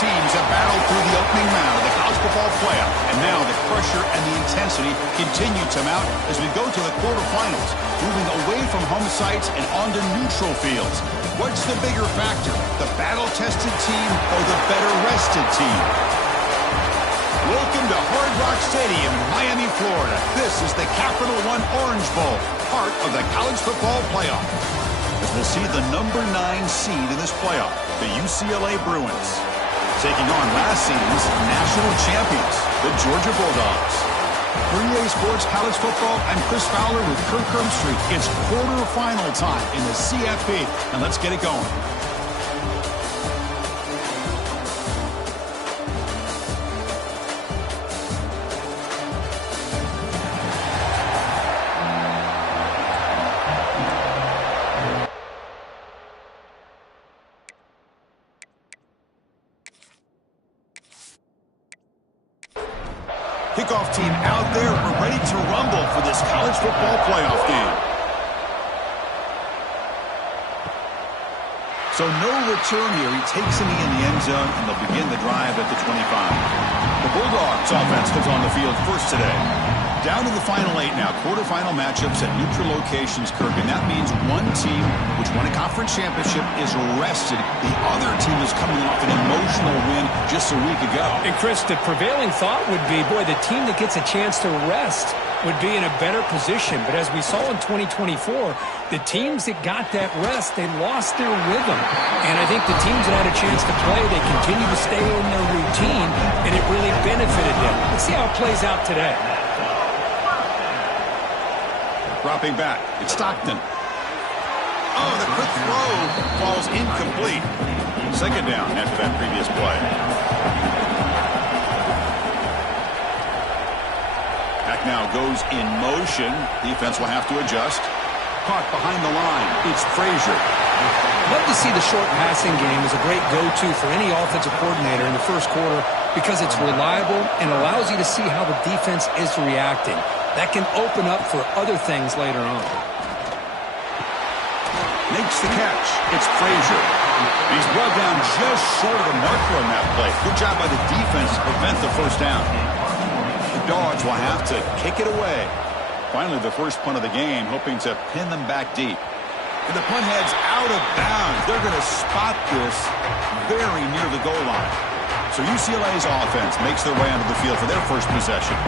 teams have battled through the opening round of the college football playoff, and now the pressure and the intensity continue to mount as we go to the quarterfinals, moving away from home sites and onto neutral fields. What's the bigger factor, the battle-tested team or the better-rested team? Welcome to Hard Rock Stadium in Miami, Florida. This is the Capital One Orange Bowl, part of the college football playoff. As we'll see the number 9 seed in this playoff, the UCLA Bruins, taking on last season's national champions, the Georgia Bulldogs. For EA Sports College Football, I'm Chris Fowler with Kirk Herbstreit. It's quarterfinal time in the CFP, and let's get it going. Kickoff team out there. We're ready to rumble for this college football playoff game. So no return here. He takes him in the end zone, and they'll begin the drive at the 25. The Bulldogs offense comes on the field first today. Down to the final 8 now. Quarterfinal matchups at neutral locations, Kirk, and that means one team which won a conference championship is rested. The other team is coming off an emotional win just a week ago. And, Chris, the prevailing thought would be, boy, the team that gets a chance to rest would be in a better position. But as we saw in 2024, the teams that got that rest, they lost their rhythm. And I think the teams that had a chance to play, they continue to stay in their routine, and it really benefited them. Let's see how it plays out today. Dropping back, it's Stockton. Oh, the quick throw falls incomplete. Second down after that previous play. Back now goes in motion. Defense will have to adjust. Caught behind the line. It's Frazier. Love to see the short passing game as a great go-to for any offensive coordinator in the first quarter because it's reliable and allows you to see how the defense is reacting. That can open up for other things later on. Makes the catch. It's Frazier. He's brought down just short of the marker on that play. Good job by the defense to prevent the first down. The Dogs will have to kick it away. Finally, the first punt of the game, hoping to pin them back deep. And the punt heads out of bounds. They're going to spot this very near the goal line. So UCLA's offense makes their way onto the field for their first possession.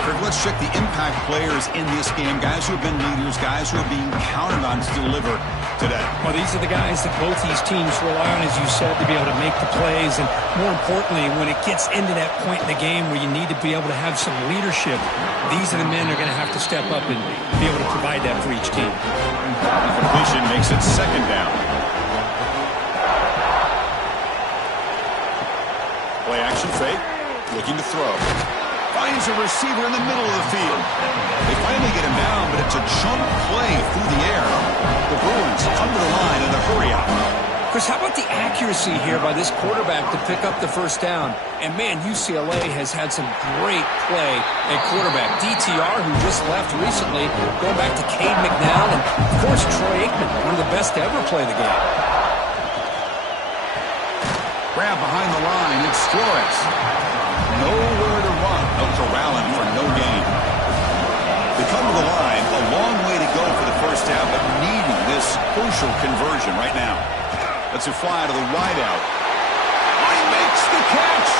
Kirk, let's check the impact players in this game. Guys who have been leaders, guys who are being counted on to deliver today. Well, these are the guys that both these teams rely on, as you said, to be able to make the plays. And more importantly, when it gets into that point in the game where you need to be able to have some leadership, these are the men that are going to have to step up and be able to provide that for each team. Completion makes it second down. Play action fake, looking to throw. Finds a receiver in the middle of the field. They finally get him down, but it's a chunk play through the air. The Bruins come to the line in a hurry out. Chris, how about the accuracy here by this quarterback to pick up the first down? And, man, UCLA has had some great play at quarterback. DTR, who just left recently, going back to Cade McNown, and, of course, Troy Aikman, one of the best to ever play the game. Grab behind the line. It's Flores. Nowhere to run. No corralling for no gain. They come to the line. A long way to go for the first down, but needing this crucial conversion right now. Let's it fly to the wideout. Oh, he makes the catch.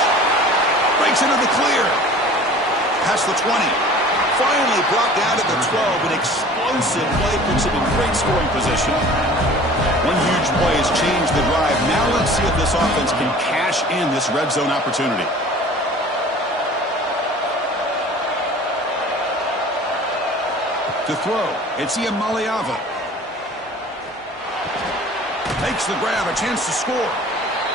Breaks into the clear. Past the 20. Finally brought down to the 12. An explosive play puts him in great scoring position. One huge play has changed the drive. Now let's see if this offense can cash in this red zone opportunity. To throw, it's Iamaleava. Makes the grab, a chance to score.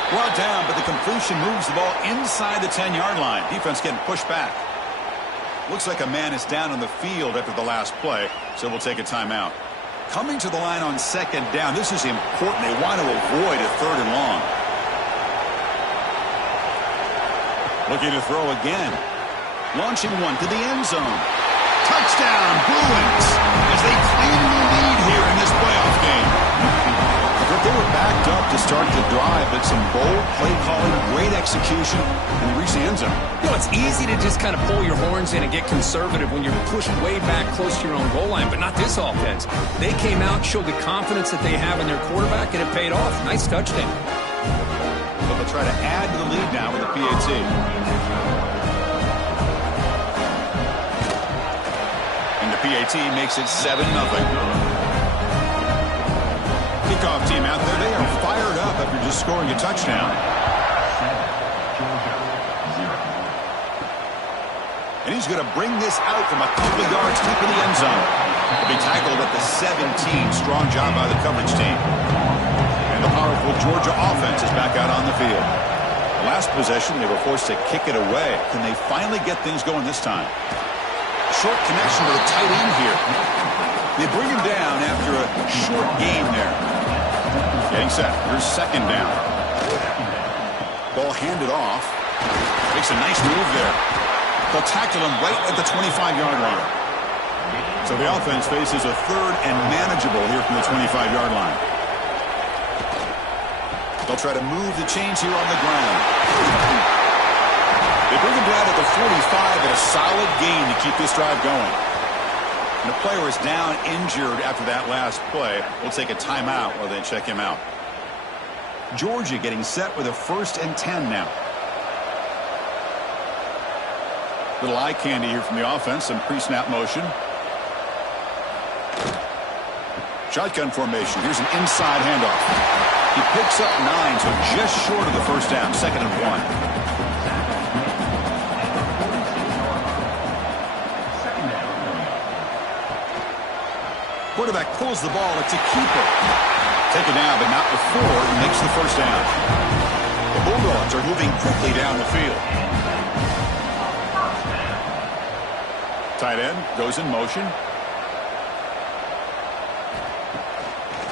Brought down, but the completion moves the ball inside the 10-yard line. Defense getting pushed back. Looks like a man is down on the field after the last play, so we'll take a timeout. Coming to the line on second down. This is important. They want to avoid a third and long. Looking to throw again. Launching one to the end zone. Touchdown, Bruins, as they claim the lead here in this playoff game. But they were backed up to to start the drive, but some bold play calling, great execution, and they reach the end zone. You know, it's easy to just kind of pull your horns in and get conservative when you're pushed way back close to your own goal line, but not this offense. They came out, showed the confidence that they have in their quarterback, and it paid off. Nice touchdown. But they'll try to add to the lead now with a PAT. And the PAT makes it 7-0. Kickoff team out there, they are fired up after just scoring a touchdown. And he's going to bring this out from a couple of yards deep in the end zone. He'll be tackled at the 17. Strong job by the coverage team. And the powerful Georgia offense is back out on the field. The last possession, they were forced to kick it away. Can they finally get things going this time? Short connection to the tight end here. They bring him down after a short gain there. Getting set. Here's second down. Ball handed off. Makes a nice move there. They'll tackle him right at the 25-yard line. So the offense faces a third and manageable here from the 25-yard line. They'll try to move the chains here on the ground. They bring him down at the 45 at a solid gain to keep this drive going. And the player is down injured after that last play. We'll take a timeout while they check him out. Georgia getting set with a 1st and 10 now. Little eye candy here from the offense. Some pre-snap motion. Shotgun formation. Here's an inside handoff. He picks up 9, so just short of the first down. 2nd and 1. Quarterback pulls the ball. It's a keeper. Taken down, but not before he makes the first down. The Bulldogs are moving quickly down the field. Tight end goes in motion.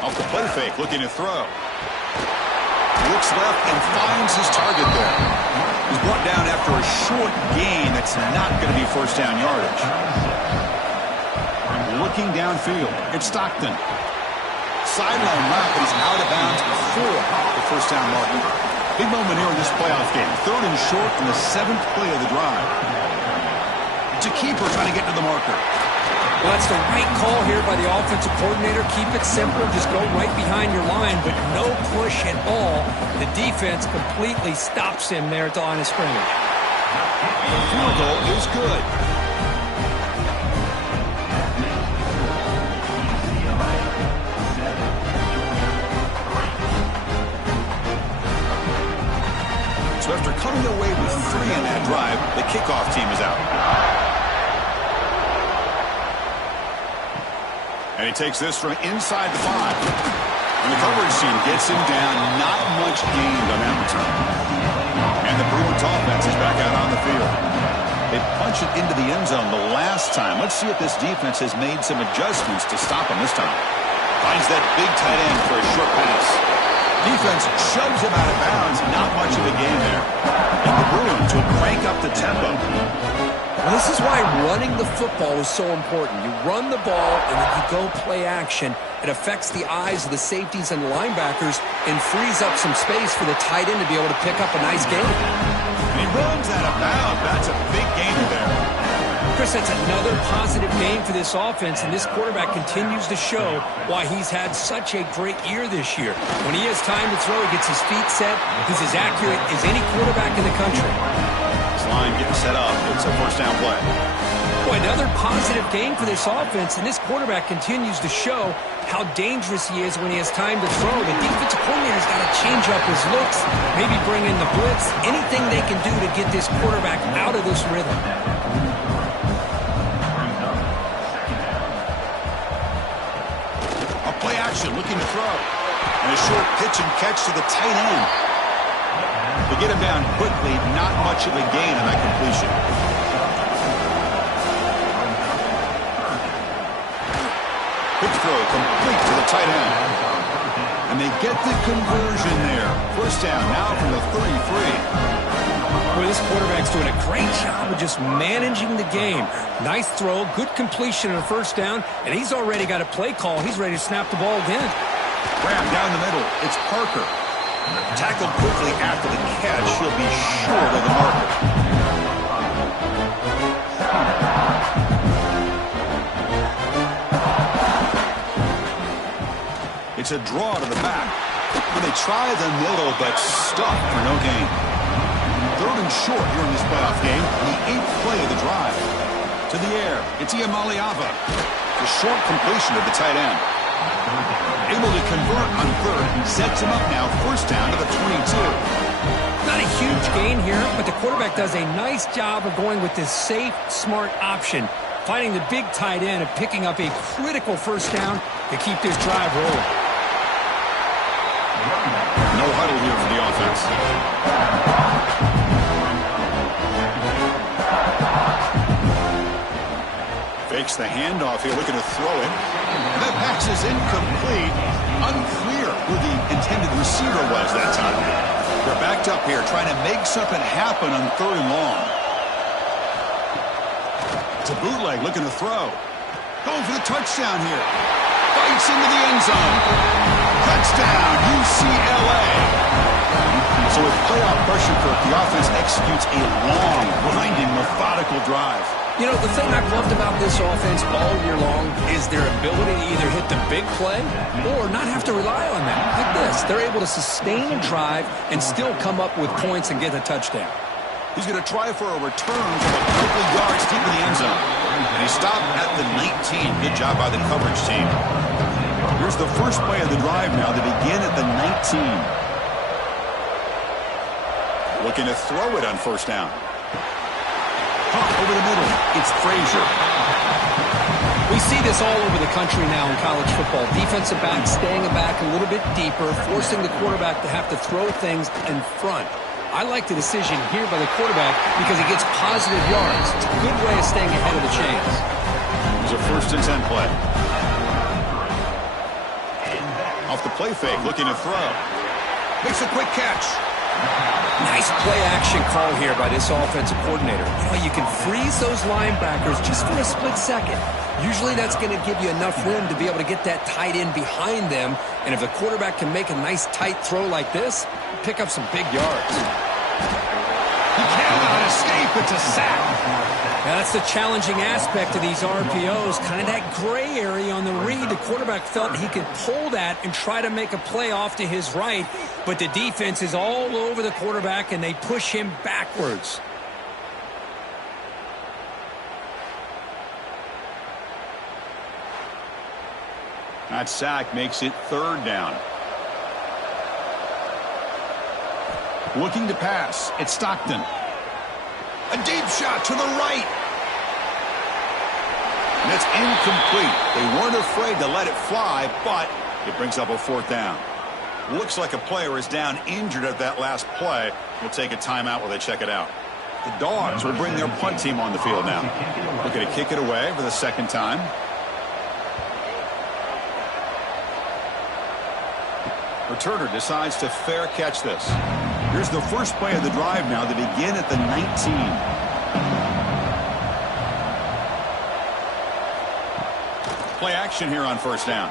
Off the play fake, looking to throw. Looks left and finds his target there. He's brought down after a short gain that's not going to be first down yardage. Looking downfield, it's Stockton. Sideline route, but he's out of bounds before the first down marker. Big moment here in this playoff game. 3rd and short in the 7th play of the drive. It's a keeper trying to get to the marker. Well, that's the right call here by the offensive coordinator. Keep it simple. Just go right behind your line, but no push at all. The defense completely stops him there at the line of scrimmage. The field goal is good. So after coming away with 3 in that drive, the kickoff team is out. And he takes this from inside the 5. And the coverage team gets him down. Not much gained on that return. And the Bruins offense is back out on the field. They punch it into the end zone the last time. Let's see if this defense has made some adjustments to stop him this time. Finds that big tight end for a short pass. Defense shoves him out of bounds. Not much of a gain there. And the Bruins will crank up the tempo. Well, this is why running the football is so important. You run the ball and then you go play action. It affects the eyes of the safeties and linebackers and frees up some space for the tight end to be able to pick up a nice gain. And he runs out of bounds. That's a big gainer there. Chris, that's another positive game for this offense, and this quarterback continues to show why he's had such a great year this year. When he has time to throw, he gets his feet set. He's as accurate as any quarterback in the country. This line getting set up. It's a first down play. Boy, another positive game for this offense, and this quarterback continues to show how dangerous he is when he has time to throw. The defensive coordinator's got to change up his looks, maybe bring in the blitz, anything they can do to get this quarterback out of this rhythm. Play action, looking to throw. And a short pitch and catch to the tight end. They get him down quickly, not much of a gain on that completion. Quick throw, complete to the tight end. And they get the conversion there. First down now from the 33. Boy, this quarterback's doing a great job of just managing the game. Nice throw, good completion on a first down, and he's already got a play call. He's ready to snap the ball again. Graham down the middle. It's Parker. Tackled quickly after the catch. He'll be short of the marker. It's a draw to the back. When they try the middle, but stuffed for no gain. 3rd and short here in this playoff game. The 8th play of the drive. To the air. It's Iamaleava. The short completion of the tight end. Able to convert on 3rd. Sets him up now. 1st down to the 22. Not a huge gain here, but the quarterback does a nice job of going with this safe, smart option. Finding the big tight end and picking up a critical 1st down to keep this drive rolling. No huddle here for the offense. Fakes the handoff here, looking to throw it. That pass is incomplete. Unclear who the intended receiver was that time. They're backed up here, trying to make something happen on 3rd and long. It's a bootleg, looking to throw. Going for the touchdown here. Bites into the end zone. Touchdown, UCLA. So with playoff pressure, Kirk, the offense executes a long, grinding, methodical drive. You know, the thing I've loved about this offense all year long is their ability to either hit the big play or not have to rely on that. Like this, they're able to sustain a drive and still come up with points and get a touchdown. He's going to try for a return from a couple of yards deep in the end zone. And he stopped at the 19. Good job by the coverage team. Here's the first play of the drive now to begin at the 19. Looking to throw it on 1st down. Pump over the middle. It's Frazier. We see this all over the country now in college football. Defensive backs staying back a little bit deeper, forcing the quarterback to have to throw things in front. I like the decision here by the quarterback because he gets positive yards. It's a good way of staying ahead of the chains. It's a 1st and 10 play. Off the play fake, looking to throw. Makes a quick catch. Nice play action call here by this offensive coordinator. You know, you can freeze those linebackers just for a split second. Usually that's going to give you enough room to be able to get that tight end behind them. And if the quarterback can make a nice tight throw like this, pick up some big yards. He cannot escape. It's a sack. Now that's the challenging aspect of these RPOs, kind of that gray area on the read. The quarterback felt he could pull that and try to make a play off to his right, but the defense is all over the quarterback and they push him backwards. That sack makes it 3rd down. Looking to pass. It's Stockton. A deep shot to the right. And it's incomplete. They weren't afraid to let it fly, but it brings up a 4th down. Looks like a player is down injured at that last play. We'll take a timeout while they check it out. The Dogs will bring their punt team on the field now. Looking to kick it away for the 2nd time. Returner decides to fair catch this. Here's the first play of the drive now to begin at the 19. Play action here on 1st down.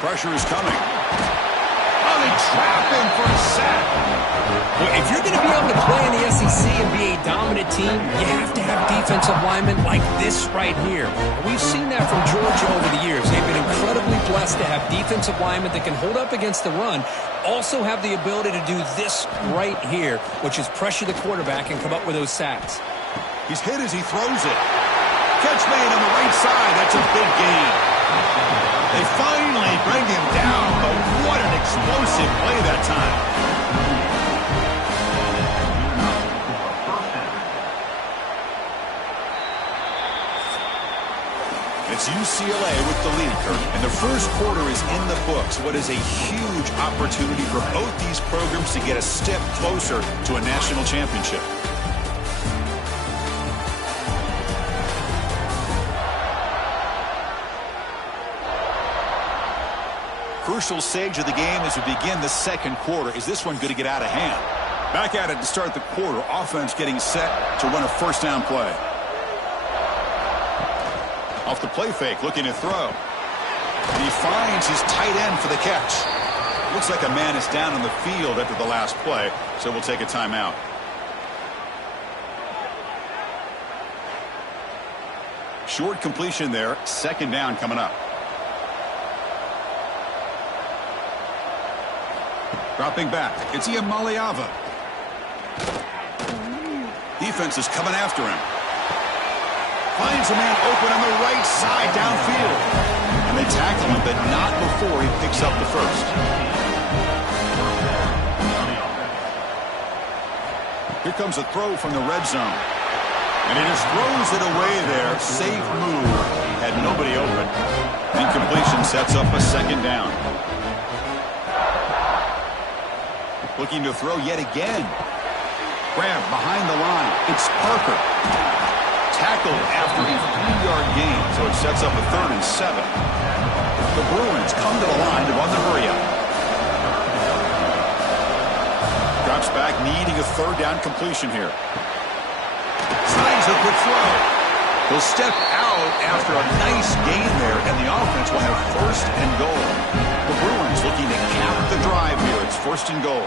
Pressure is coming. Oh, they trap him for a sack. Well, if you're going to be able to play in the SEC and be a dominant team, you have to have defensive linemen like this right here. We've seen that from Georgia over the years. They've been incredibly blessed to have defensive linemen that can hold up against the run, also have the ability to do this right here, which is pressure the quarterback and come up with those sacks. He's hit as he throws it. Catch made on the right side. That's a big gain. They finally bring him down, but what an explosive play that time. It's UCLA with the lead, Kirk, and the first quarter is in the books. What is a huge opportunity for both these programs to get a step closer to a national championship. Crucial stage of the game as we begin the 2nd quarter. Is this one going to get out of hand? Back at it to start the quarter. Offense getting set to run a 1st down play. Off the play fake, looking to throw. And he finds his tight end for the catch. Looks like a man is down on the field after the last play, so we'll take a timeout. Short completion there. Second down coming up. Dropping back. It's Iamaleava. Defense is coming after him. Finds a man open on the right side downfield. And they tackle him, but not before he picks up the first. Here comes a throw from the red zone. And he just throws it away there. Safe move. Had nobody open. Incompletion sets up a second down. Looking to throw yet again. Grab behind the line. It's Parker. Tackled after a 3-yard gain, so it sets up a 3rd and 7. The Bruins come to the line to run the hurry up. Drops back, needing a 3rd down completion here. Slides a quick throw. He'll step out after a nice gain there, and the offense will have 1st and goal. The Bruins looking to cap the drive here. It's 1st and goal.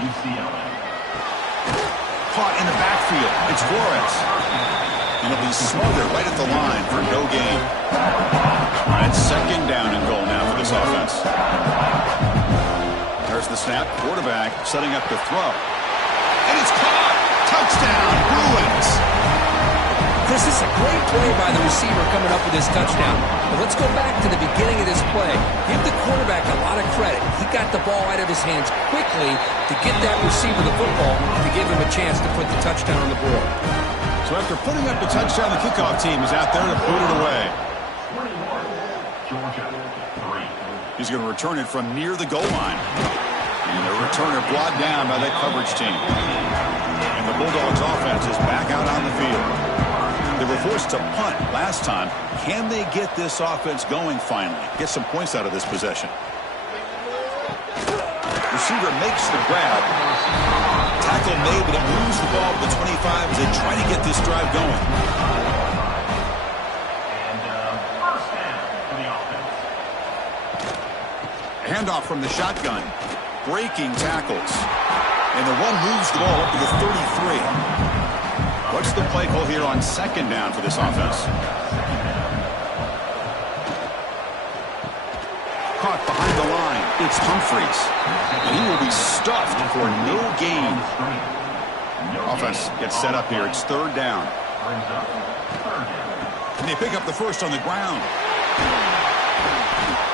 UCLA. Caught in the backfield. It's Flores. And he'll be smothered right at the line for no gain. And 2nd down and goal now for this offense. There's the snap. Quarterback setting up to throw. And it's caught. Touchdown, Bruins. This is a great play by the receiver coming up with this touchdown. But let's go back to the beginning of this play. Give the quarterback a lot of credit. He got the ball out of his hands quickly to get that receiver the football to give him a chance to put the touchdown on the board. So after putting up the touchdown, the kickoff team is out there to boot it away. He's going to return it from near the goal line. And the returner brought down by that coverage team. And the Bulldogs offense is back out on the field. They were forced to punt last time. Can they get this offense going finally? Get some points out of this possession. Receiver makes the grab. Tackle made, but it moves the ball to the 25 as they try to get this drive going. First down for the offense. Handoff from the shotgun. Breaking tackles. And the one moves the ball up to the 33. What's the play call here on 2nd down for this offense? Caught behind the line. It's Humphreys. And he will be stuffed for no gain. Offense gets set up here. It's 3rd down. And they pick up the first on the ground.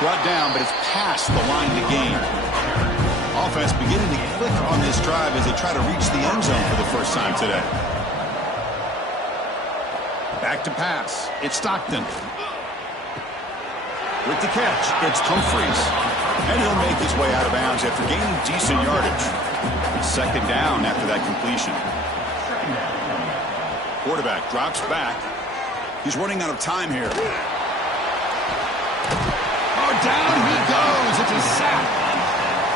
Brought down, but it's past the line to gain. Offense beginning to click on this drive as they try to reach the end zone for the first time today. Back to pass. It's Stockton. With the catch, it's Humphreys. And he'll make his way out of bounds after gaining decent yardage. 2nd down after that completion. Quarterback drops back. He's running out of time here. Oh, down he goes. It's a sack.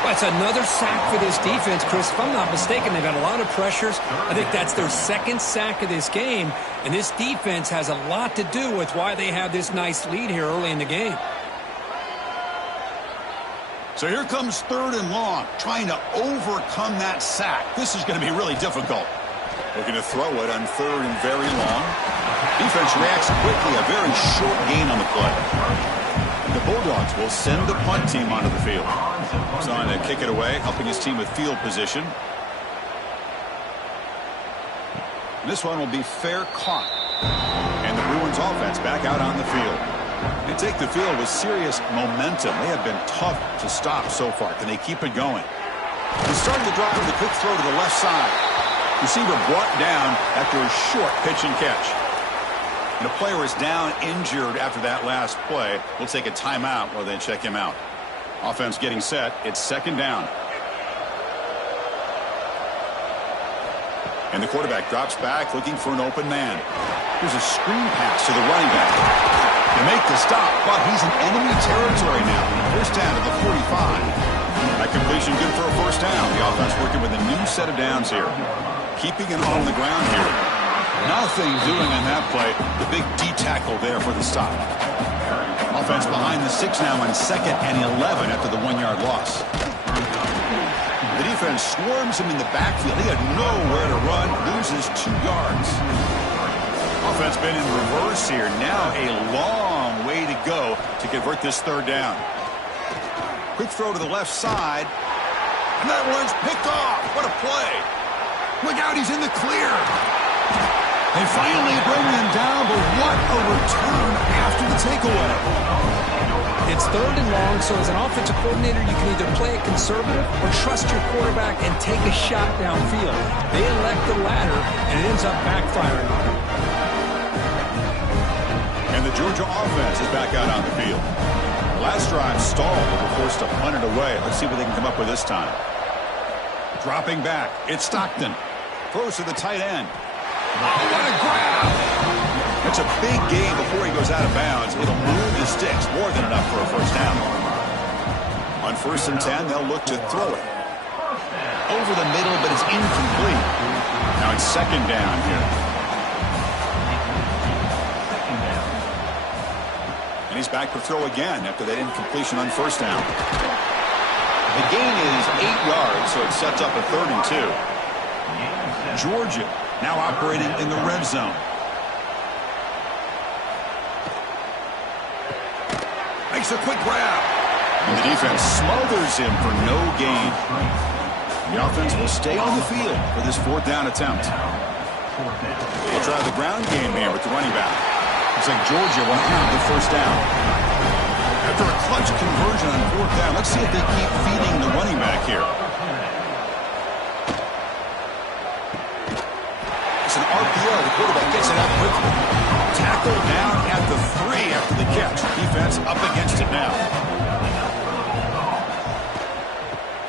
That's another sack for this defense, Chris. If I'm not mistaken, they've had a lot of pressures. I think that's their 2nd sack of this game. And this defense has a lot to do with why they have this nice lead here early in the game. So here comes 3rd and long, trying to overcome that sack. This is going to be really difficult. Looking to throw it on 3rd and very long. Defense reacts quickly, a very short gain on the play. The Bulldogs will send the punt team onto the field. He's on to kick it away, helping his team with field position. This one will be fair caught. And the Bruins offense back out on the field. They take the field with serious momentum. They have been tough to stop so far. Can they keep it going? He started the drive with a quick throw to the left side. Receiver brought down after a short pitch and catch. And a player is down injured after that last play. We'll take a timeout while they check him out. Offense getting set. It's 2nd down. And the quarterback drops back looking for an open man. Here's a screen pass to the running back. They make the stop, but he's in enemy territory now. 1st down to the 45. That completion good for a 1st down. The offense working with a new set of downs here. Keeping it on the ground here. Nothing doing on that play. The big D tackle there for the stop. Offense behind the 6 now on 2nd and 11 after the 1-yard loss. The defense swarms him in the backfield. He had nowhere to run, loses 2 yards. Offense been in reverse here. Now a long way to go to convert this 3rd down. Quick throw to the left side. And that one's picked off. What a play. Look out, he's in the clear. They finally bring him down, but what a return after the takeaway. It's 3rd and long, so as an offensive coordinator, you can either play it conservative or trust your quarterback and take a shot downfield. They elect the latter, and it ends up backfiring on them. And the Georgia offense is back out on the field. Last drive stalled. They were forced to punt it away. Let's see what they can come up with this time. Dropping back. It's Stockton. Throws to the tight end. Oh, what a grab! It's a big gain before he goes out of bounds. It'll move the sticks. More than enough for a 1st down. On 1st and 10, they'll look to throw it. Over the middle, but it's incomplete. Now it's 2nd down here. And he's back to throw again after that incompletion on 1st down. The gain is 8 yards, so it sets up a 3rd and 2. Georgia now operating in the red zone. Makes a quick grab. And the defense smothers him for no gain. The offense will stay on the field for this 4th down attempt. They'll try the ground game here with the running back. Looks like Georgia will have the 1st down. After a clutch conversion on 4th down, let's see if they keep feeding the running back here. It's an RPO. The quarterback gets it out quickly. Tackle down at the 3 after the catch. Defense up against it now.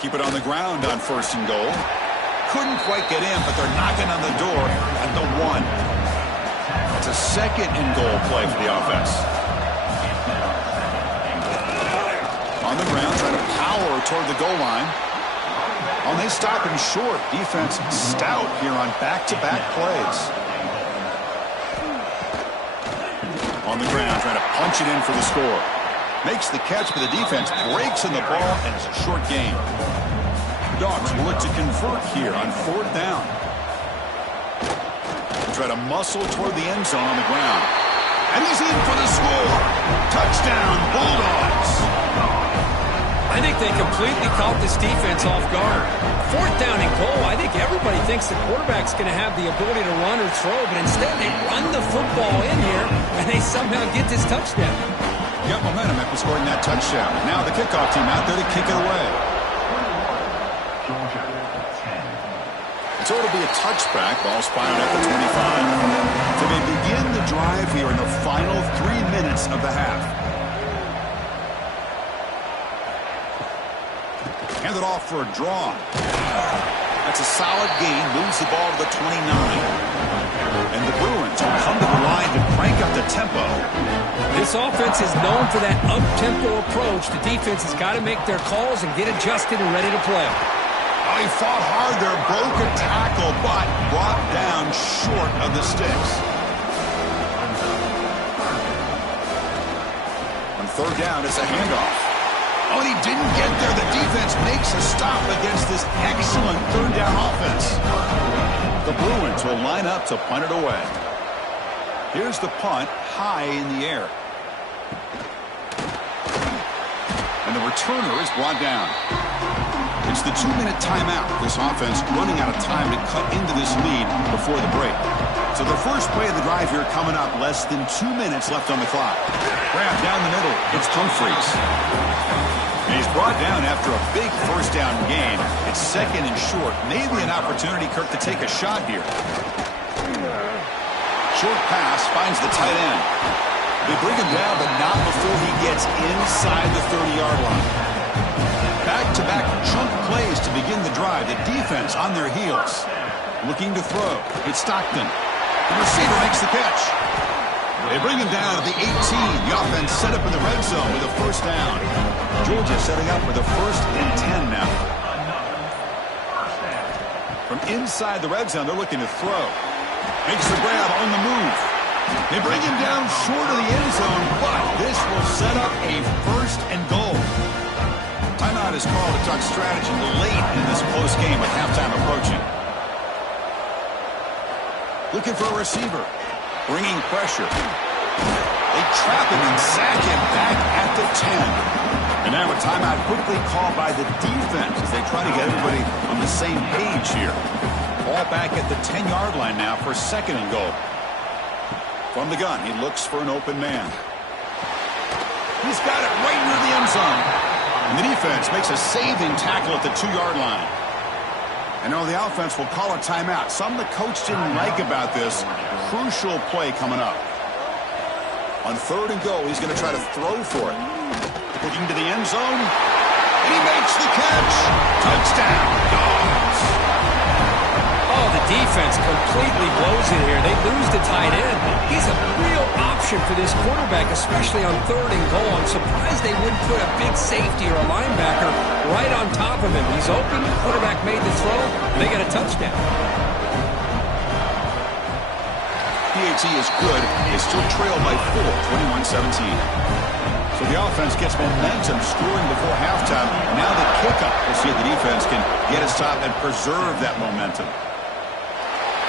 Keep it on the ground on 1st and goal. Couldn't quite get in, but they're knocking on the door at the 1. It's a 2nd and goal play for the offense. On the ground, trying to power toward the goal line. Oh, they stop him short. Defense stout here on back-to-back plays. On the ground, trying to punch it in for the score. Makes the catch, but the defense breaks in the ball, and it's a short gain. Dogs will look to convert here on 4th down. Try to muscle toward the end zone on the ground. And he's in for the score. Touchdown, Bulldogs. I think they completely caught this defense off guard. 4th down and goal, I think everybody thinks the quarterback's going to have the ability to run or throw, but instead they run the football in here, and they somehow get this touchdown. Got momentum after scoring that touchdown. Now the kickoff team out there to kick it away. So it'll be a touchback. Ball's fired at the 25. So they begin the drive here in the final 3 minutes of the half. Hand it off for a draw. That's a solid gain. Moves the ball to the 29. And the Bruins will come to the line to crank up the tempo. This offense is known for that up-tempo approach. The defense has got to make their calls and get adjusted and ready to play. Oh, he fought hard there, broke a tackle, but brought down short of the sticks. On 3rd down, it's a handoff. Oh, and he didn't get there. The defense makes a stop against this excellent 3rd down offense. The Bruins will line up to punt it away. Here's the punt, high in the air. And the returner is brought down. It's the 2-minute timeout. This offense running out of time to cut into this lead before the break. So the first play of the drive here coming up. Less than 2 minutes left on the clock. Grab down the middle. It's Humphreys. And he's brought down after a big 1st down gain. It's 2nd and short. Maybe an opportunity, Kirk, to take a shot here. Short pass finds the tight end. They bring him down, but not before he gets inside the 30-yard line. Back-to-back chunk plays to begin the drive. The defense on their heels. Looking to throw. It's Stockton. The receiver makes the catch. They bring him down at the 18. The offense set up in the red zone with a 1st down. Georgia setting up with a 1st and 10 now. From inside the red zone, they're looking to throw. Makes the grab on the move. They bring him down short of the end zone, but this will set up a 1st and goal. Timeout is called to talk strategy late in this close game with halftime approaching. Looking for a receiver. Bringing pressure. They trap him and sack him back at the 10. And now a timeout quickly called by the defense as they try to get everybody on the same page here. Ball back at the 10-yard line now for 2nd and goal. From the gun, he looks for an open man. He's got it right near the end zone. And the defense makes a saving tackle at the 2-yard line. And now the offense will call a timeout. Some the coach didn't like about this. Crucial play coming up. On 3rd and goal, he's going to try to throw for it. Looking to the end zone. And he makes the catch. Touchdown, Dogs. Oh, the defense completely blows it here. They lose the tight end. He's a real option for this quarterback, especially on 3rd and goal. I'm surprised they wouldn't put a big safety or a linebacker right on top of him. He's open. Quarterback made the throw. They got a touchdown. PAT is good. They still trail by 4, 21-17. So the offense gets momentum scoring before halftime. Now the kickoff. We'll see if the defense can get a stop and preserve that momentum.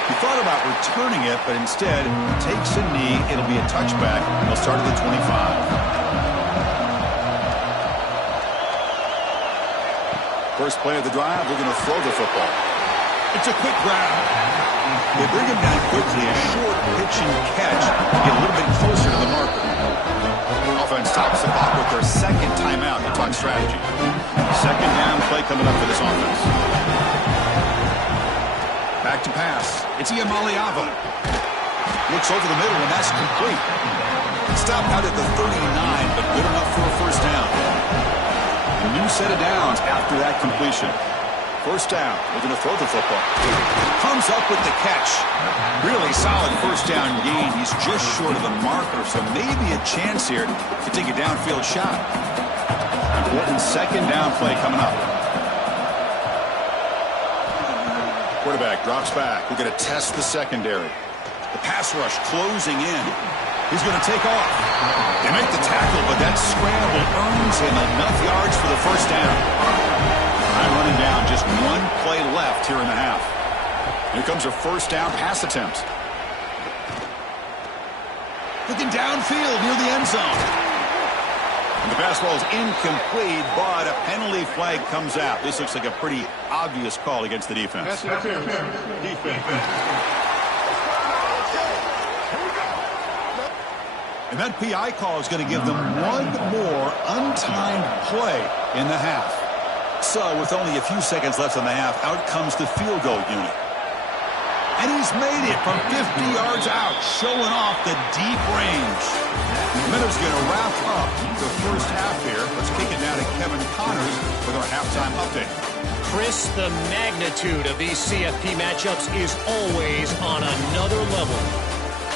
He thought about returning it, but instead takes a knee. It'll be a touchback. They'll start at the 25. First play of the drive, we're going to throw the football. It's a quick grab. They bring him down quickly, a short pitch and catch to get a little bit closer to the marker. Offense stops the clock with their 2nd timeout to talk strategy. 2nd down play coming up for this offense. Back to pass. It's Iamaleava. Looks over the middle, and that's complete. Stopped out at the 39, but good enough for a 1st down. A new set of downs after that completion. 1st down. We're going to throw the football. Comes up with the catch. Really solid 1st down gain. He's just short of the marker, so maybe a chance here to take a downfield shot. Important 2nd down play coming up. Quarterback drops back. We're going to test the secondary. The pass rush closing in. He's going to take off. They make the tackle, but that scramble earns him enough yards for the 1st down. I'm running down, just 1 play left here in the half. Here comes a 1st down pass attempt. Looking downfield near the end zone. And the pass ball is incomplete, but a penalty flag comes out. This looks like a pretty obvious call against the defense. And that PI call is going to give them 1 more untimed play in the half. So with only a few seconds left in the half, out comes the field goal unit. And he's made it from 50 yards out, showing off the deep range. Minutes going to wrap up the 1st half here. Let's kick it now to Kevin Connors with our halftime update. Chris, the magnitude of these CFP matchups is always on another level.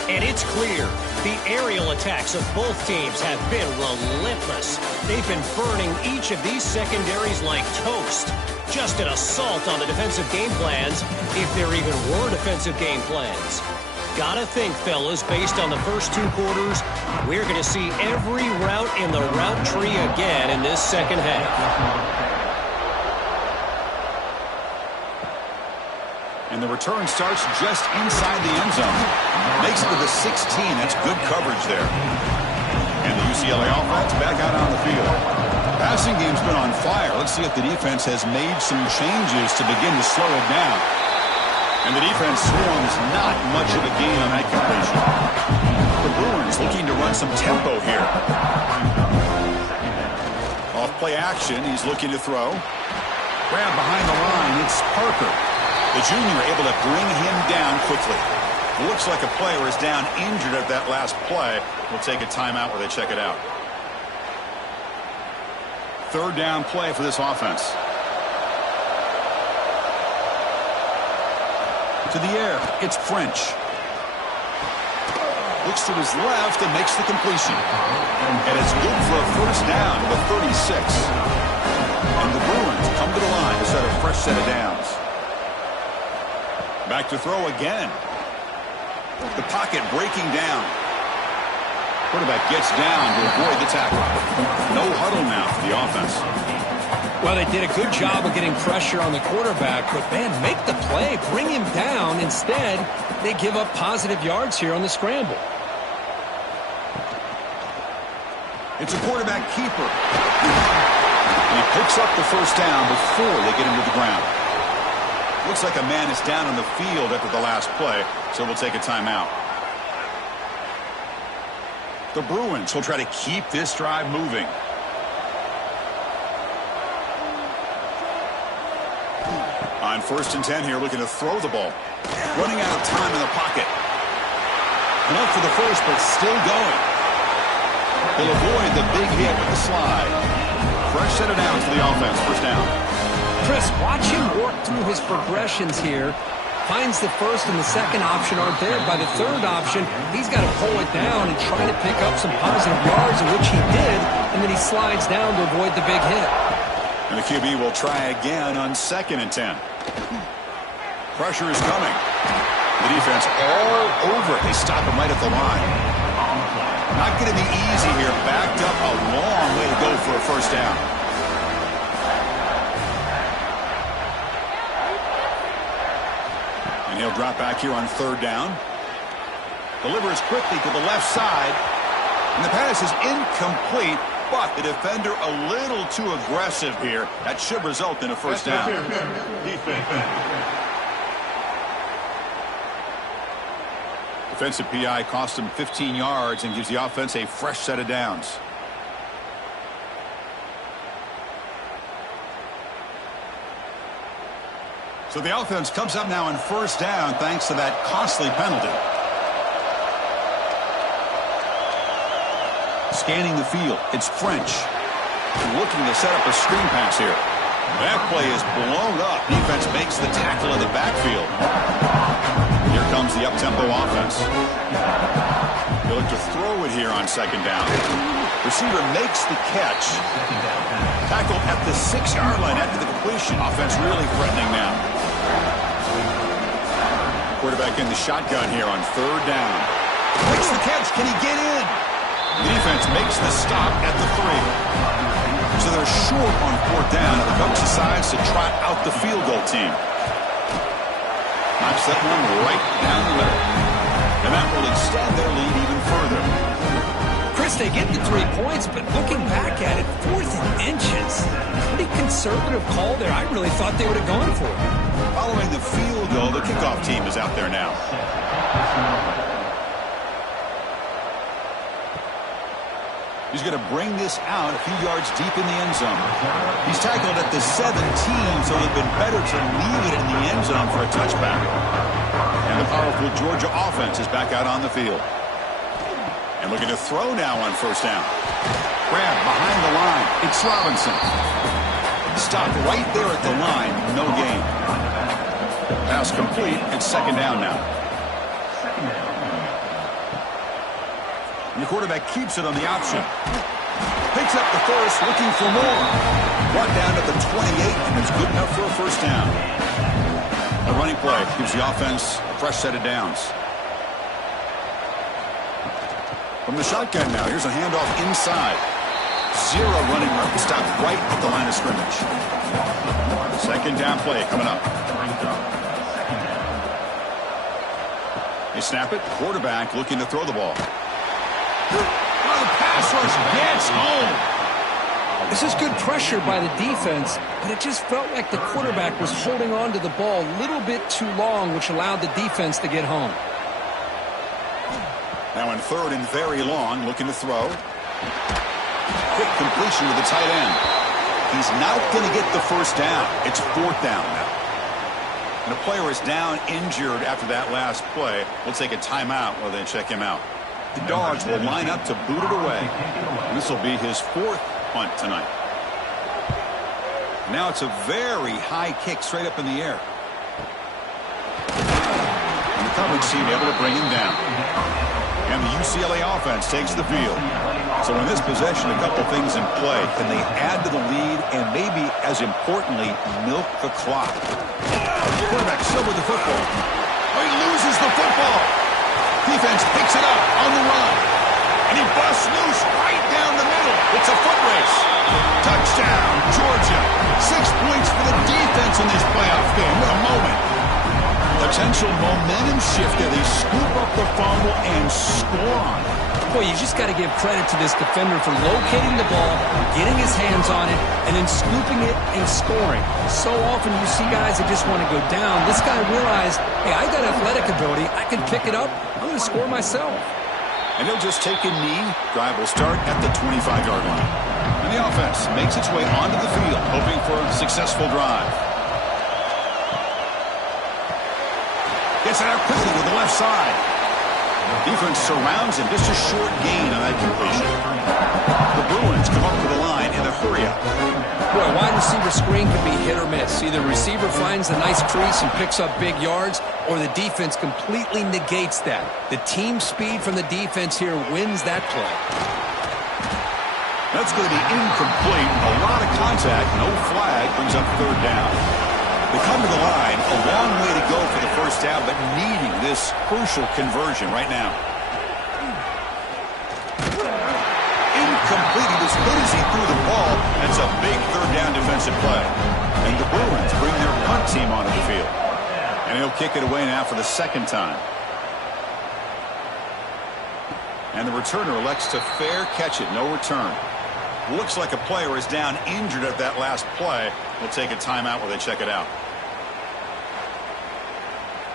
And it's clear the aerial attacks of both teams have been relentless. They've been burning each of these secondaries like toast. Just an assault on the defensive game plans, if there even were defensive game plans. Gotta think, fellas, based on the first 2 quarters, we're going to see every route in the route tree again in this 2nd half. And the return starts just inside the end zone. Makes it to the 16. That's good coverage there. And the UCLA offense back out on the field. Passing game's been on fire. Let's see if the defense has made some changes to begin to slow it down. And the defense swarms not much of a gain on that completion. The Bruins looking to run some tempo here. Off play action, he's looking to throw. Grab behind the line, it's Parker. The junior able to bring him down quickly. Looks like a player is down injured at that last play. We'll take a timeout where they check it out. 3rd down play for this offense. To the air, it's French. Looks to his left and makes the completion. And it's good for a 1st down to the 36. And the Bruins come to the line to set a fresh set of downs. Back to throw again. The pocket breaking down. Quarterback gets down to avoid the tackle. No huddle now for the offense. Well, they did a good job of getting pressure on the quarterback, but, man, make the play. Bring him down. Instead, they give up positive yards here on the scramble. It's a quarterback keeper. And he picks up the first down before they get him to the ground. Looks like a man is down on the field after the last play, so we'll take a timeout. The Bruins will try to keep this drive moving. On 1st and 10 here, looking to throw the ball. Running out of time in the pocket. Enough for the first, but still going. He'll avoid the big hit with the slide. Fresh set of downs for the offense. First down. Chris, watch him work through his progressions here. Finds the first and the second option aren't there. By the third option, he's got to pull it down and try to pick up some positive yards, which he did, and then he slides down to avoid the big hit. And the QB will try again on 2nd and 10. Pressure is coming. The defense all over it. They stop him right at the line. Not going to be easy here. Backed up a long way to go for a first down. And he'll drop back here on 3rd down. Delivers quickly to the left side. And the pass is incomplete. But the defender a little too aggressive here. That should result in a first down. Defensive PI cost him 15 yards and gives the offense a fresh set of downs. So the offense comes up now on 1st down thanks to that costly penalty. Scanning the field. It's French. Looking to set up a screen pass here. That play is blown up. Defense makes the tackle in the backfield. Here comes the up-tempo offense. They look to throw it here on 2nd down. Receiver makes the catch. Tackled at the 6-yard line after the completion. Offense really threatening now. Quarterback in the shotgun here on 3rd down. Makes the catch. Can he get in? The defense makes the stop at the 3. So they're short on 4th down, and the coach decides to trot out the field goal team. Knocks that one right down the middle. And that will extend their lead even further. Chris, they get the 3 points, but looking back at it, 4th and inches. Pretty conservative call there. I really thought they would have gone for it. Following the field goal, the kickoff team is out there now. He's going to bring this out a few yards deep in the end zone. He's tackled at the 17, so it would have been better to leave it in the end zone for a touchback. And the powerful Georgia offense is back out on the field. And looking to throw now on 1st down. Grab behind the line. It's Robinson. Stopped right there at the line. No gain. Pass complete. It's 2nd down now. And the quarterback keeps it on the option. Picks up the first, looking for more. Brought down to the 28, and it's good enough for a first down. A running play gives the offense a fresh set of downs. From the shotgun now, here's a handoff inside. 0 running room, stopped right at the line of scrimmage. 2nd down play coming up. They snap it, quarterback looking to throw the ball. Oh, the pass rush gets home. This is good pressure by the defense, but it just felt like the quarterback was holding on to the ball a little bit too long, which allowed the defense to get home. Now in 3rd and very long, looking to throw. Quick completion to the tight end. He's not going to get the first down. It's 4th down now. And a player is down injured after that last play. We'll take a timeout while they check him out. The Dogs will line up to boot it away. And this will be his 4th punt tonight. Now it's a very high kick straight up in the air. And the coverage team able to bring him down. And the UCLA offense takes the field. So in this possession, a couple things in play. Can they add to the lead and maybe, as importantly, milk the clock? Quarterback still with the football. Oh, he loses the football. Defense picks it up on the run. And he busts loose right down the middle. It's a foot race. Touchdown, Georgia. 6 points for the defense in this playoff game. What a moment. Potential momentum shift as they scoop up the fumble and score on it. Boy, you just got to give credit to this defender for locating the ball, getting his hands on it, and then scooping it and scoring. So often you see guys that just want to go down. This guy realized, hey, I got athletic ability. I can pick it up. I'm going to score myself. And he'll just take a knee. Drive will start at the 25-yard line. And the offense makes its way onto the field, hoping for a successful drive. Gets it out quickly with the left side. Defense surrounds him. Just a short gain on that completion. The Bruins come up to the line in a hurry-up. Boy, a wide receiver screen can be hit or miss. Either receiver finds a nice crease and picks up big yards, or the defense completely negates that. The team speed from the defense here wins that play. That's going to be incomplete. A lot of contact. No flag. Brings up third down. They come to the line, a long way to go for the first down, but needing this crucial conversion right now. Incomplete. He was hit as he threw the ball. That's a big third down defensive play. And the Bruins bring their punt team onto the field. And he'll kick it away now for the second time. And the returner elects to fair catch it. No return. Looks like a player is down injured at that last play. We'll take a timeout while they check it out.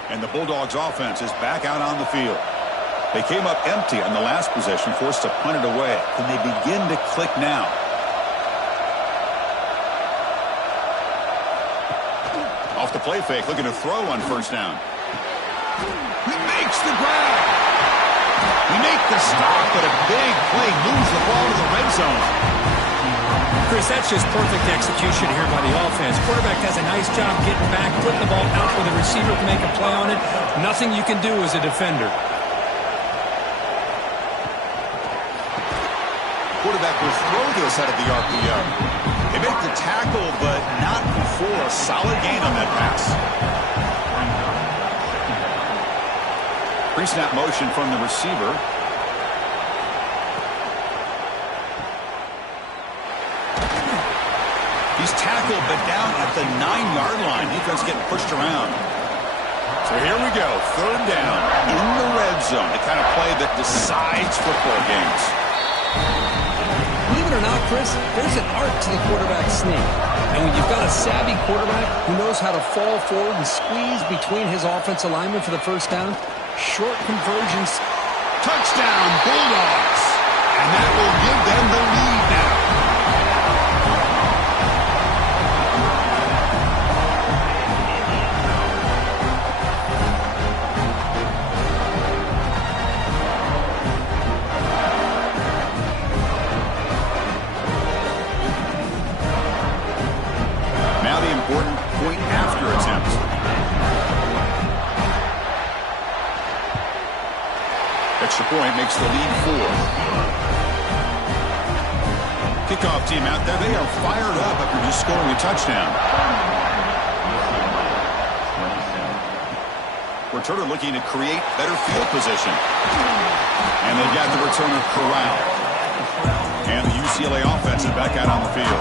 And the Bulldogs offense is back out on the field. They came up empty on the last possession, forced to punt it away. Can they begin to click now? Off the play fake, looking to throw on first down. He makes the grab. He makes the stop, but a big play moves the ball to the red zone. Chris, that's just perfect execution here by the offense. Quarterback does a nice job getting back, putting the ball out where the receiver can make a play on it. Nothing you can do as a defender. Quarterback will throw to the side of the RPO. They make the tackle, but not before a solid gain on that pass. Pre-snap motion from the receiver. He's tackled, but down at the 9-yard line. Defense getting pushed around. So here we go. Third down in the red zone. The kind of play that decides football games. Believe it or not, Chris, there's an art to the quarterback sneak. And when you've got a savvy quarterback who knows how to fall forward and squeeze between his offensive linemen for the first down, short conversions. Touchdown, Bulldogs. And that will give them the lead now. Now the important point after attempt. Extra point makes the lead 4. Kickoff team out there. They are fired up after just scoring a touchdown. Returner looking to create better field position. And they've got the returner corralled. And the UCLA offense is back out on the field.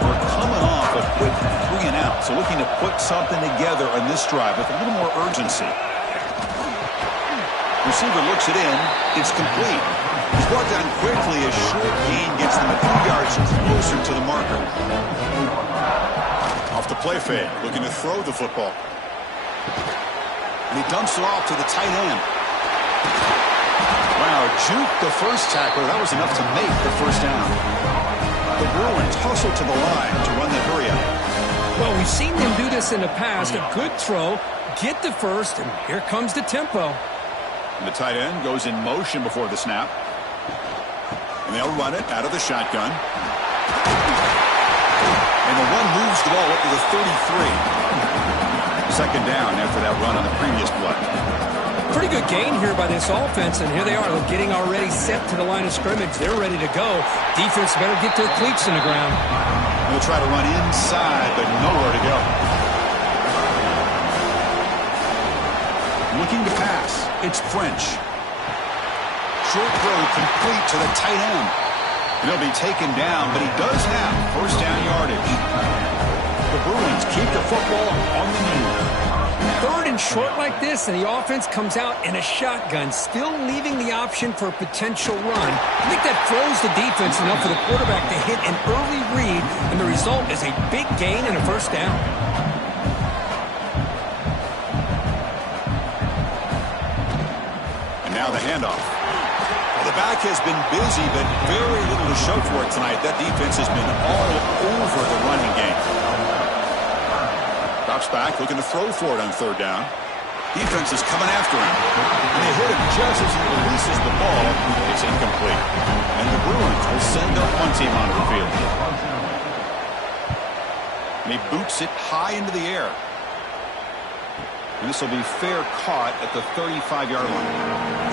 We're coming off a quick 3 and out. So looking to put something together on this drive with a little more urgency. Receiver looks it in. It's complete. He's brought down quickly. A short gain gets them a few yards closer to the marker. Off the play fake. Looking to throw the football. And he dumps it off to the tight end. Wow, juke the first tackler. That was enough to make the first down. The Bruins hustle to the line to run the hurry-up. Well, we've seen them do this in the past. A good throw, get the first, and here comes the tempo. And the tight end goes in motion before the snap. And they'll run it out of the shotgun. And the one moves the ball up to the 33. Second down after that run on the previous play. Pretty good gain here by this offense, and here they are. They're getting already set to the line of scrimmage. They're ready to go. Defense better get their cleats in the ground. They'll try to run inside, but nowhere to go. Looking to pass. It's French. short throw complete to the tight end. And he'll be taken down, but he does have first down yardage. The Bruins keep the football on the move. Third and short like this, and the offense comes out in a shotgun, still leaving the option for a potential run. I think that throws the defense enough for the quarterback to hit an early read, and the result is a big gain and a first down. And now the handoff. Well, the back has been busy, but very little to show for it tonight. That defense has been all over the running game. Drops back, looking to throw for it on third down. Defense is coming after him. And they hit him just as he releases the ball. It's incomplete. And the Bruins will send their punt team onto the field. And he boots it high into the air. And this will be fair caught at the 35-yard line.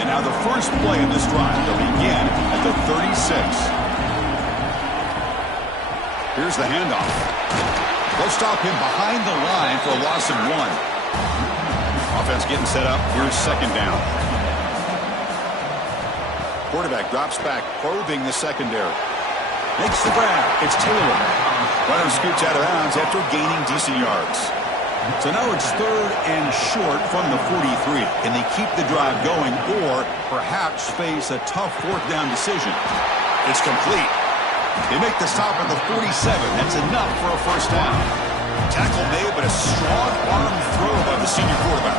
And now the first play of this drive will begin at the 36. Here's the handoff. They'll stop him behind the line for a loss of 1. Offense getting set up. Here's second down. Quarterback drops back, probing the secondary. Makes the grab. It's Taylor. Runner scoots out of bounds after gaining decent yards. So now it's third and short from the 43. Can they keep the drive going or perhaps face a tough fourth down decision? It's complete. They make the stop at the 47. That's enough for a first down. Tackle made, but a strong arm throw by the senior quarterback.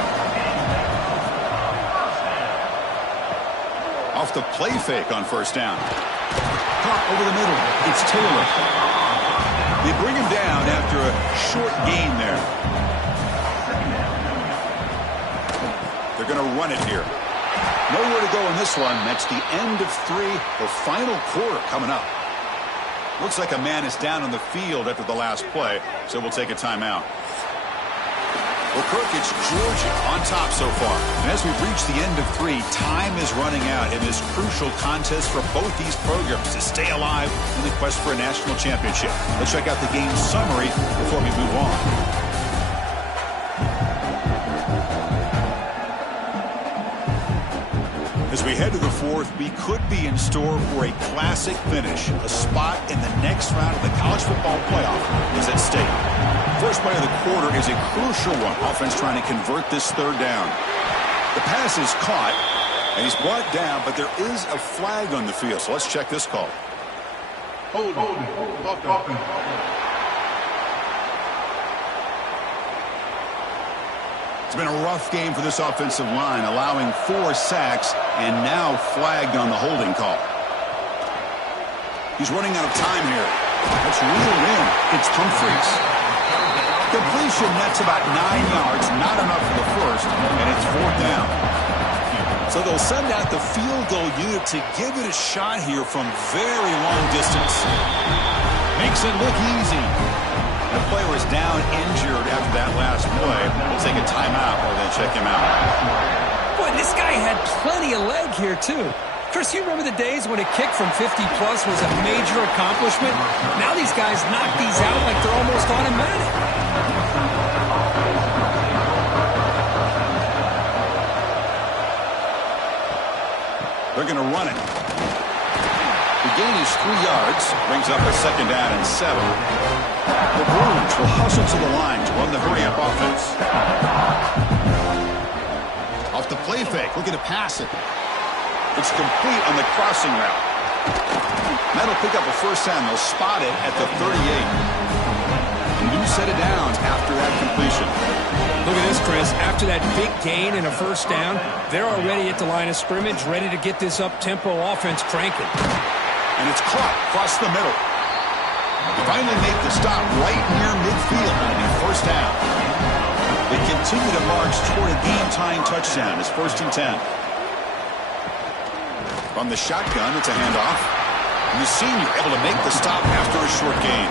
Off the play fake on first down. Caught over the middle. It's Taylor. They bring him down after a short gain there. They're going to run it here. Nowhere to go in this one. That's the end of 3. The final quarter coming up. Looks like a man is down on the field after the last play, so we'll take a timeout. Well, Kirk, it's Georgia on top so far. And as we've reached the end of 3, time is running out in this crucial contest for both these programs to stay alive in the quest for a national championship. Let's check out the game summary before we move on. As we head to the fourth, we could be in store for a classic finish. A spot in the next round of the college football playoff is at stake. First play of the quarter is a crucial one. Offense trying to convert this third down. The pass is caught, and he's brought down, but there is a flag on the field. So let's check this call. Hold. It's been a rough game for this offensive line, allowing 4 sacks and now flagged on the holding call. He's running out of time here. That's reeled in. It's Humphreys. Completion, that's about 9 yards, not enough for the first, and it's fourth down. So they'll send out the field goal unit to give it a shot here from very long distance. Makes it look easy. The player is down injured after that last play. We'll take a timeout or then check him out. Boy, this guy had plenty of leg here, too. Chris, you remember the days when a kick from 50-plus was a major accomplishment? Now these guys knock these out like they're almost automatic. They're going to run it. The gain is 3 yards. Brings up a second down and 7. The Bruins will hustle to the line to run the hurry-up offense. Off the play fake, looking to pass it. It's complete on the crossing route. That'll pick up a first down. They'll spot it at the 38. A new set of downs after that completion. Look at this, Chris. After that big gain and a first down, they're already at the line of scrimmage, ready to get this up-tempo offense cranking. And it's caught across the middle. They finally make the stop right near midfield. It'll be first down. They continue to march toward a game-tying touchdown. It's 1st and 10. From the shotgun, it's a handoff. And the senior able to make the stop after a short gain.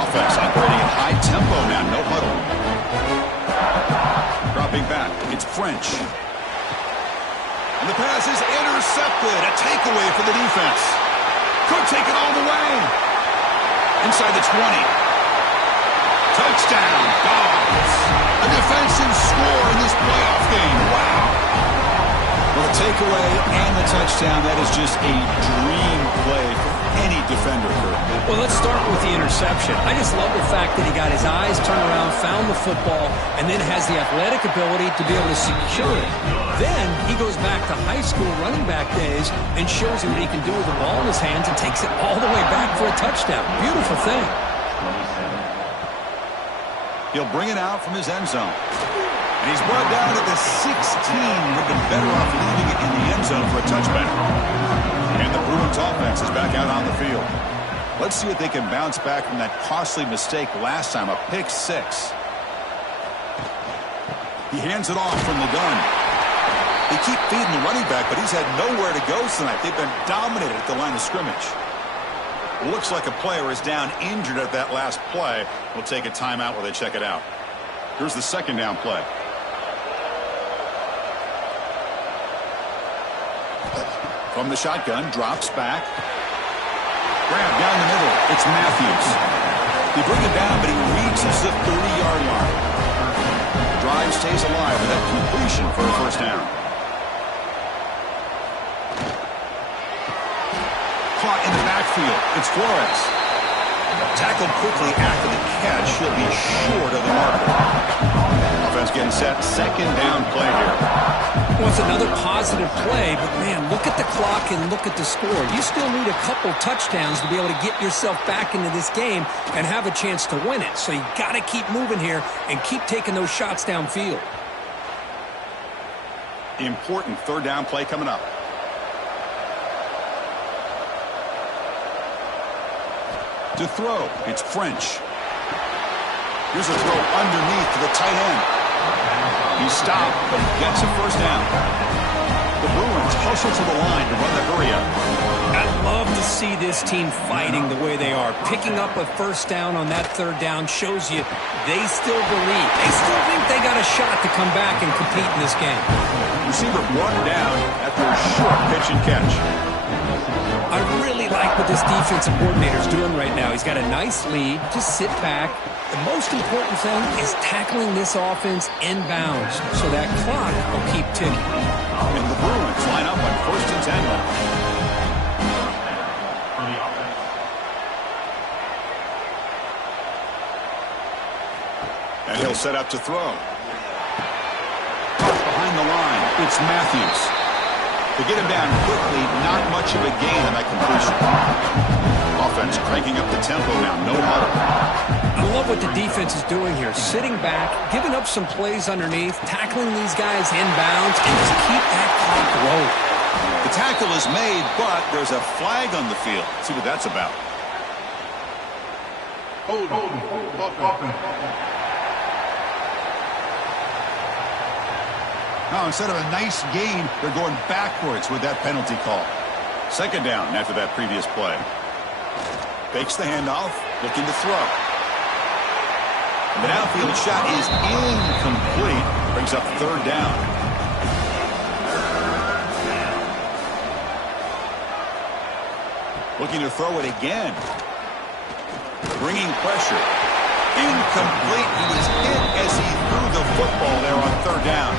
Offense operating at high tempo now, no huddle. Dropping back, it's French. And the pass is intercepted. A takeaway for the defense. Could take it all the way. Inside the 20. Touchdown, Dogs. A defensive score in this playoff game. Wow. Well, the take breakaway and the touchdown. That is just a dream play for any defender. Well, let's start with the interception. I just love the fact that he got his eyes turned around, found the football, and then has the athletic ability to be able to secure it. Then he goes back to high school running back days and shows you what he can do with the ball in his hands and takes it all the way back for a touchdown. Beautiful thing. He'll bring it out from his end zone. And he's brought down at the 16. Would have been better off leaving it in the end zone for a touchback. And the Bruins offense is back out on the field. Let's see if they can bounce back from that costly mistake last time, a pick 6. He hands it off from the gun. They keep feeding the running back, but he's had nowhere to go tonight. They've been dominated at the line of scrimmage. Looks like a player is down injured at that last play. We'll take a timeout while they check it out. Here's the second down play. From the shotgun, drops back. Grab down the middle. It's Matthews. They bring it down, but he reaches the 30-yard line. The drive stays alive with that completion for a first down. Caught in the backfield. It's Flores. Tackled quickly after the catch. He'll be short of the marker. Offense getting set. Second down play here. Well, it's another positive play, but man, look at the clock and look at the score. You still need a couple touchdowns to be able to get yourself back into this game and have a chance to win it. So you got to keep moving here and keep taking those shots downfield. Important third down play coming up. To throw, it's French. Here's a throw underneath to the tight end. He stopped, but he gets a first down. The Bruins hustle to the line to run the hurry up. I love to see this team fighting the way they are. Picking up a first down on that third down shows you they still believe. They still think they got a shot to come back and compete in this game. Receiver brought down after a short pitch and catch. I really like what this defensive coordinator is doing right now. He's got a nice lead. Just sit back. The most important thing is tackling this offense inbounds so that clock will keep ticking. And the Bruins line up on 1st and 10 now. And he'll set up to throw. Caught behind the line. It's Matthews. To get him down quickly, not much of a gain on that completion. Offense cranking up the tempo now, no huddle. I love what the defense is doing here. Sitting back, giving up some plays underneath, tackling these guys inbounds, and just keep that clock low. The tackle is made, but there's a flag on the field. Let's see what that's about. Hold. Now, instead of a nice gain, they're going backwards with that penalty call. Second down after that previous play. Fakes the handoff, looking to throw. The downfield shot is incomplete. Brings up third down. Looking to throw it again. Bringing pressure. Incomplete. He was hit as he threw the football there on third down.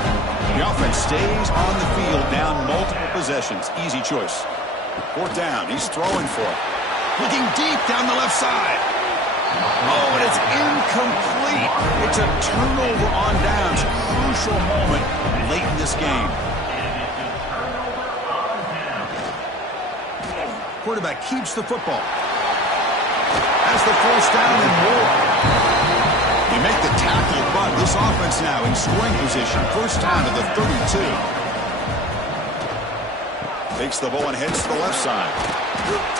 The offense stays on the field, down multiple possessions. Easy choice. Fourth down. He's throwing for it. Looking deep down the left side. Oh, and it's incomplete. It's a turnover on downs. Crucial moment late in this game. Quarterback keeps the football. Has the first down and more. They make the tackle, but this offense now in scoring position. First down to the 32. Takes the ball and heads to the left side.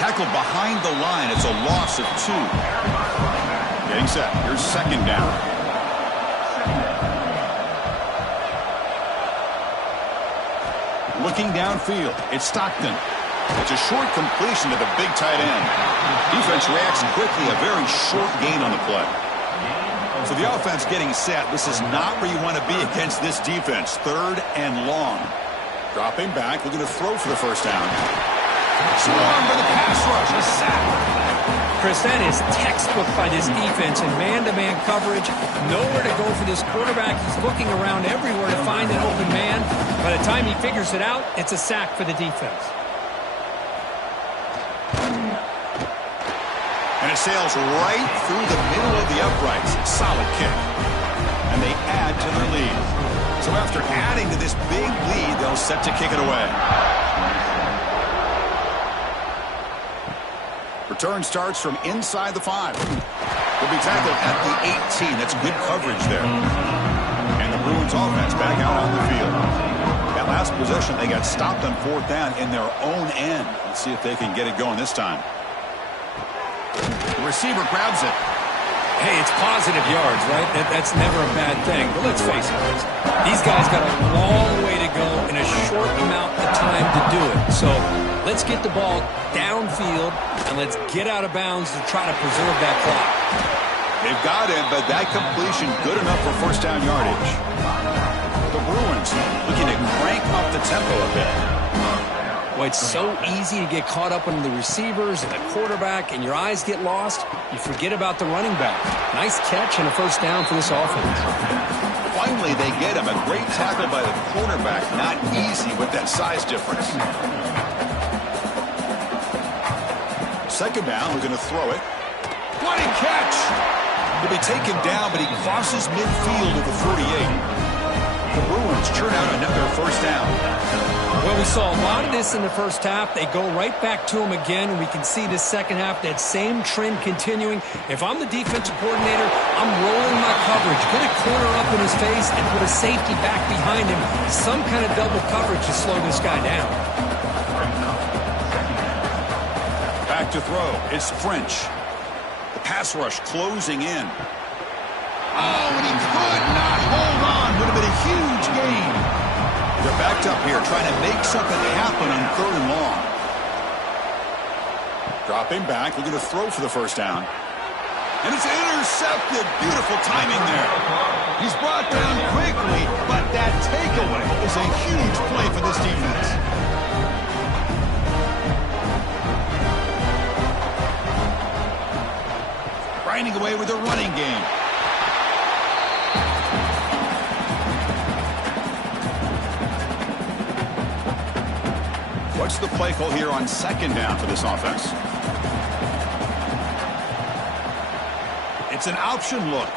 Tackle behind the line. It's a loss of 2. Getting set. Here's second down. Looking downfield. It's Stockton. It's a short completion to the big tight end. Defense reacts quickly. A very short gain on the play. So the offense getting set. This is not where you want to be against this defense. Third and long. Dropping back, looking to throw for the first down. Swarm for the pass rush. A sack. Chris, that is textbook by this defense in man-to-man coverage. Nowhere to go for this quarterback. He's looking around everywhere to find an open man. By the time he figures it out, it's a sack for the defense. And it sails right through the middle of the uprights. Solid kick. And they add to their lead. So after adding to this big lead, they'll set to kick it away. Return starts from inside the 5. Will be tackled at the 18. That's good coverage there. And the Bruins offense back out on the field. That last possession, they got stopped on 4th down in their own end. Let's see if they can get it going this time. The receiver grabs it. Hey, it's positive yards, right? That's never a bad thing. But let's face it, these guys got a long way to go in a short amount of time to do it. So let's get the ball downfield, and let's get out of bounds to try to preserve that clock. They've got it, but that completion good enough for first down yardage. The Bruins looking to crank up the tempo a bit. Well, it's so easy to get caught up on the receivers and the quarterback, and your eyes get lost. You forget about the running back. Nice catch and a first down for this offense. Finally, they get him. A great tackle by the quarterback. Not easy with that size difference. Second down, we're going to throw it. What a catch! He'll be taken down, but he crosses midfield at the 48. The Bruins churn out another first down. Well, we saw a lot of this in the first half. They go right back to him again, and we can see this second half, that same trend continuing. If I'm the defensive coordinator, I'm rolling my coverage. Put a corner up in his face and put a safety back behind him. Some kind of double coverage to slow this guy down. Back to throw. It's French. The pass rush closing in. Oh, and he could not hold on. Would have been a huge gain. They're backed up here trying to make something happen on 3rd and long. Dropping back, looking to throw for the first down. And it's intercepted. Beautiful timing there. He's brought down quickly, but that takeaway is a huge play for this defense. Grinding away with a running game. What's the play call here on second down for this offense? It's an option look.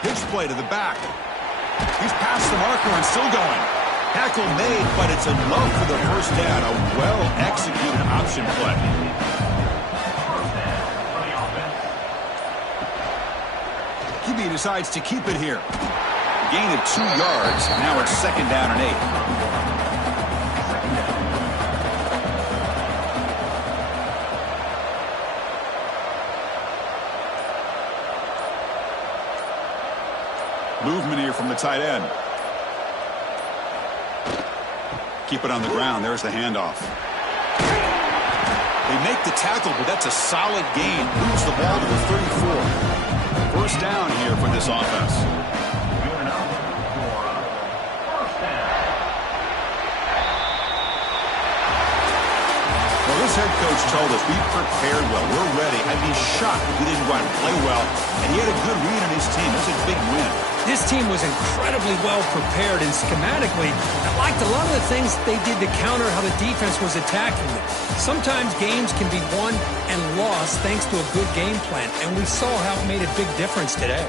Pitch play to the back. He's past the marker and still going. Tackle made, but it's enough for the first down. A well-executed option play. QB decides to keep it here. Gain of 2 yards. Now it's second down and 8. Movement here from the tight end. Keep it on the ground. There's the handoff. They make the tackle, but that's a solid gain. Moves the ball to the 34. First down here for this offense. Well, this head coach told us we prepared well. We're ready. I'd be shocked if we didn't go out and play well. And he had a good read on his team. That's a big win. This team was incredibly well prepared, and schematically, I liked a lot of the things they did to counter how the defense was attacking them. Sometimes games can be won and lost thanks to a good game plan, and we saw how it made a big difference today.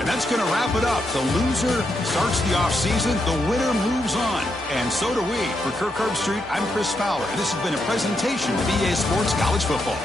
And that's going to wrap it up. The loser starts the offseason. The winner moves on. And so do we. For Kirk Herbstreit, I'm Chris Fowler, and this has been a presentation of EA Sports College Football.